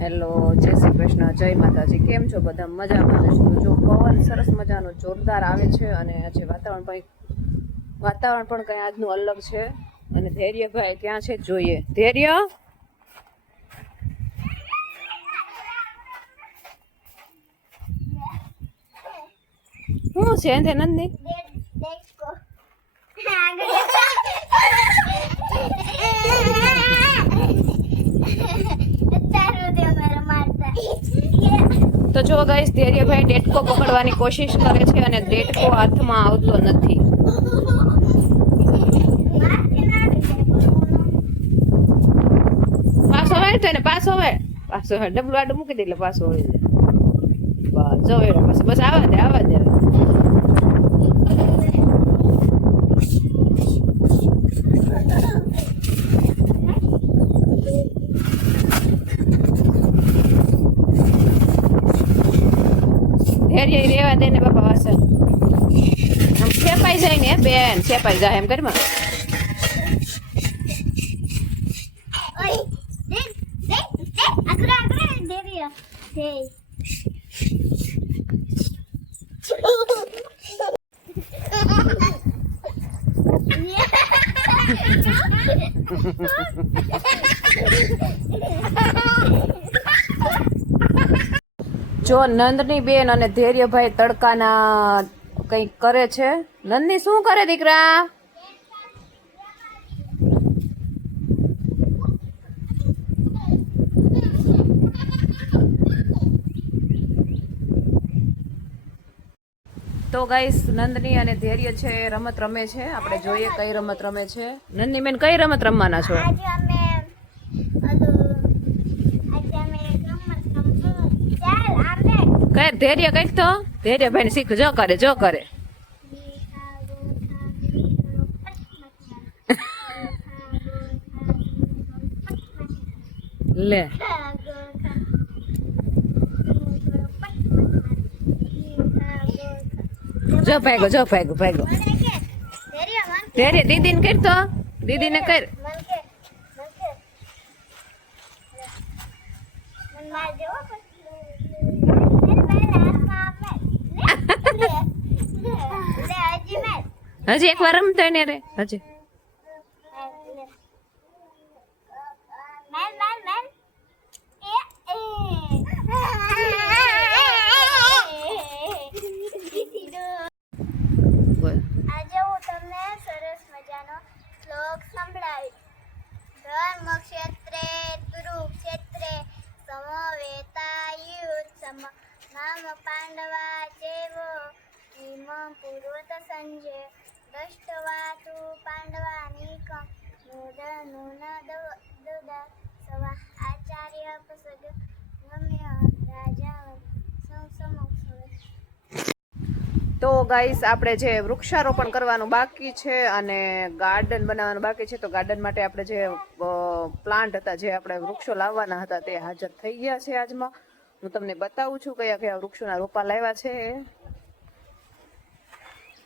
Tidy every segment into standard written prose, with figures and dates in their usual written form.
Hello, જય શ્રી કૃષ્ણ, જય માતાજી. કેમ છો બધા? મજામાં છો? જો પવન સરસ મજાનો જોરદાર આવે છે અને આજે વાતાવરણ પણ કંઈ આજનું અલગ છે. અને ધૈર્યભાઈ ક્યાં છે જોઈએ. ધૈર્ય, શું છે તે નંદી? તો જો ગાઈસ, ધૈર્યભાઈ ડેટકો પકડવાની કોશિશ કરે છે અને ડેટકો હાથમાં આવતો નથી. પાછો હોય તો એને પાછો હોય ડબલું આડું મૂકી દે એટલે પાછો હોય જાય. બસ જો એનો પછી બસ આવા દે ધૈર્ય રેવા દે ને બાપા. વાસણ આમ છેપાઈ જાય ને બેન, છેપાઈ જાય એમ કરીમાં. જો નંદની બેન અને ધૈર્યભાઈ તડકાના કંઈક કરે છે. નંદની શું કરે દીકરા? તો ગાઈસ, નંદની અને ધૈર્ય છે રમત રમે છે. આપણે જોઈએ કઈ રમત રમે છે. નંદની બેન, કઈ રમત રમવાના છો? કઈ ધૈર્ય કઈક તો ધૈર્યભાઈ ને શીખ. જો કરે લે જો ભાગ્યો ધૈર્ય દીદી ને કરતો, દીદી ને કર. હજી એક વાર રમતો ને રે હજી. આજે હું તમને સરસ મજાનો શ્લોક સંભળાવીશ. ધર્મ ક્ષેત્રે કુરુક્ષેત્રે સમવેતાયુત્સમ નામ પાંડવા ચેવો ઇમં પુરોત સંજય દૃષ્ટવા તુ પાંડવાનીકં નૂન દુદા સવા આચાર્ય પસદ ગમ્ય રાજા સમક્ષ. તો ગાઈસ, આપણે જે વૃક્ષારોપણ કરવાનું બાકી છે અને ગાર્ડન બનાવવાનું બાકી છે. તો ગાર્ડન માટે આપણે જે પ્લાન્ટ હતા, જે આપણે વૃક્ષો લાવવાના હતા, તે હાજર થઈ ગયા છે. આજમાં હું તમને બતાવું છું કયા કયા વૃક્ષોના રોપા લાવ્યા છે.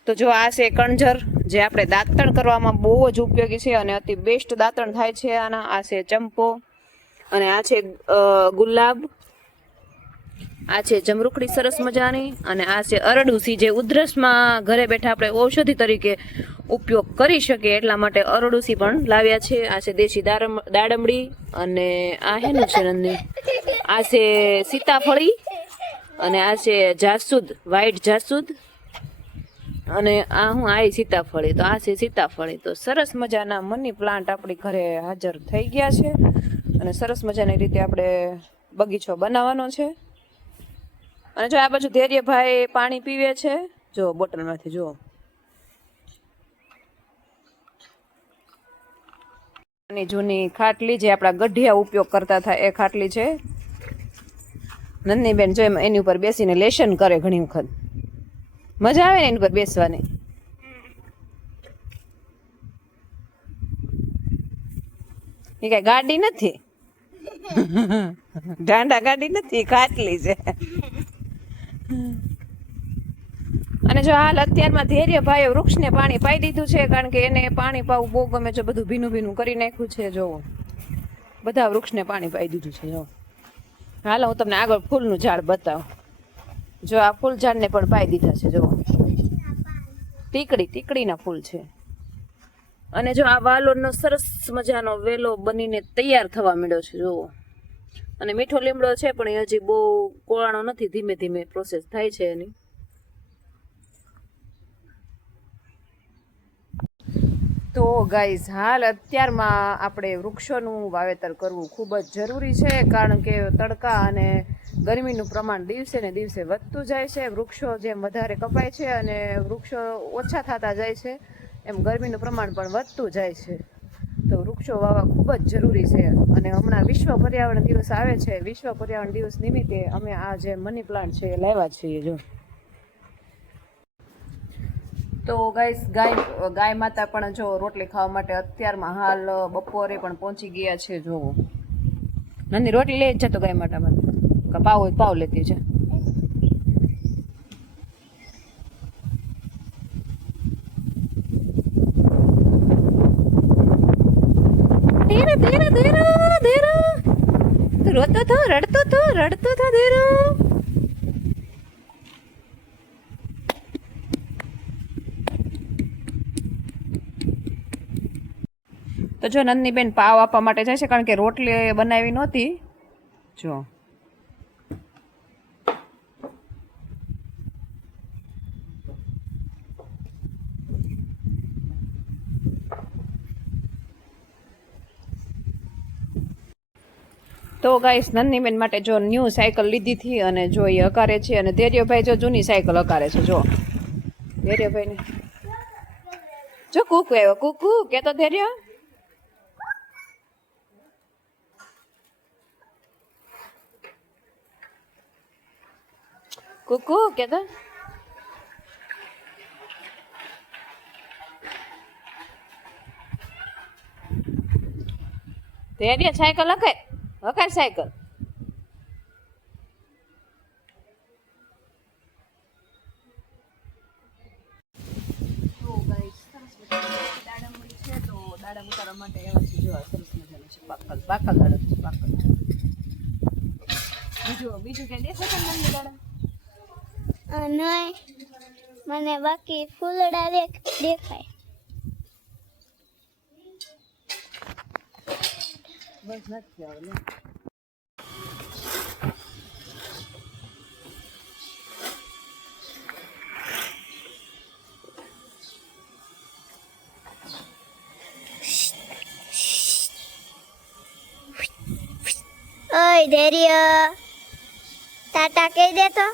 તો જો આ છે કણજર, જે આપણે દાંતણ કરવામાં બહુ જ ઉપયોગી છે અને અતિ બેસ્ટ દાંતણ થાય છે આના. આ છે ચંપો અને આ છે ગુલાબ. આ છે જમરૂખડી સરસ મજાની અને આ છે અરડુસી, જે ઉધરસમાં ઘરે બેઠા આપણે ઔષધિ તરીકે ઉપયોગ કરી શકીએ એટલા માટે અરડુસી પણ લાવ્યા છે. આ છે દેશી દાડમડી અને આ હેનું છે નંદી. આ છે સીતાફળી અને આ છે જાસૂદ, વ્હાઈટ જાસૂદ અને આ સીતાફળી. તો આ છે સીતાફળી. તો સરસ મજાના મની પ્લાન્ટ આપણી ઘરે હાજર થઈ ગયા છે અને સરસ મજાની રીતે આપણે બગીચો બનાવવાનો છે. અને જો આ બાજુ ધૈર્યભાઈ પાણી પીવે છે, જો બોટલમાંથી. જો જૂની ખાટલી, જે આપણા ગઢિયા ઉપયોગ કરતા હતા, એ ખાટલી છે. નંદનીબેન જો એની ઉપર બેસીને લેશન કરે. ઘણી વખત મજા આવે ને એની ઉપર બેસવાની. એ કઈ ગાડી નથી, ઢાંડા ગાડી નથી, ખાટલી છે. અને જો હાલ અત્યારમાં ધૈર્યભાઈએ વૃક્ષને પાણી પાઈ દીધું છે, કારણ કે એને પાણી પાવું બહુ ગમે છે. બધું ભીનું ભીનું કરી નાખ્યું છે. જો બધા વૃક્ષને પાણી પાઈ દીધું છે. જો હાલો હું તમને આગળ ફૂલનું ઝાડ બતાવું. જો આ ફૂલ ઝાડને પણ પાઈ દીધા છે. જો ટીકડીના ફૂલ છે. અને જો આ વાલોરનો સરસ મજાનો વેલો બનીને તૈયાર થવા માંડ્યો છે. જુઓ, અને મીઠો લીમડો છે પણ એ હજી બહુ કોળાનો નથી, ધીમે ધીમે પ્રોસેસ થાય છે એની. તો ગાઈઝ હાલ અત્યારમાં આપણે વૃક્ષોનું વાવેતર કરવું ખૂબ જ જરૂરી છે, કારણ કે તડકા અને ગરમીનું પ્રમાણ દિવસે ને દિવસે વધતું જાય છે. વૃક્ષો જેમ વધારે કપાય છે અને વૃક્ષો ઓછા થતા જાય છે, એમ ગરમીનું પ્રમાણ પણ વધતું જાય છે. તો વૃક્ષો વાવવા ખૂબ જ જરૂરી છે. અને હમણાં વિશ્વ પર્યાવરણ દિવસ આવે છે. વિશ્વ પર્યાવરણ દિવસ નિમિત્તે અમે આ જે મની પ્લાન્ટ છે એ લાવ્યા છીએ. જો તો ગાઈસ ગાય માતા પણ જો રોટલી ખાવા માટે અત્યારમાં હાલ બપોરે પણ પહોંચી ગયા છે. જોવો, નંદી રોટલી લઈ જ જતો ગાય માતામાં, પાવ હોય પાવ લેતી છે. રોતો થો, રડતો થો ધીરો. તો જો નંદનીબેન પાવ આપવા માટે જાય છે, કારણ કે રોટલી બનાવી નહોતી. જો તો ગાઈસ નંદનીબેન માટે જો ન્યૂ સાયકલ લીધી હતી અને જો એ હકારે છે. અને ધૈર્યભાઈ જો જૂની સાયકલ હકારે છે. જો ધૈર્યભાઈને જો કુકુ આવ્યો, કુકુ કેતો ધૈર્ય. કુકુ કેતો. ધૈર્ય સાયકલ હકાય સાયકલ. દાડમડી છે તો દાડમ ઉતારવા માટે એવા છે. જો સરસ મજાનું છે, પાકલ દાડમ છે, પાકલ. બીજું કઈ દેખાય છે તમને દાડમ? નહીં, મને બાકી ફૂલડા દેખાય. બસ નથી આવે. ઓય ધૈર્ય, ટાટા કહી દે તો.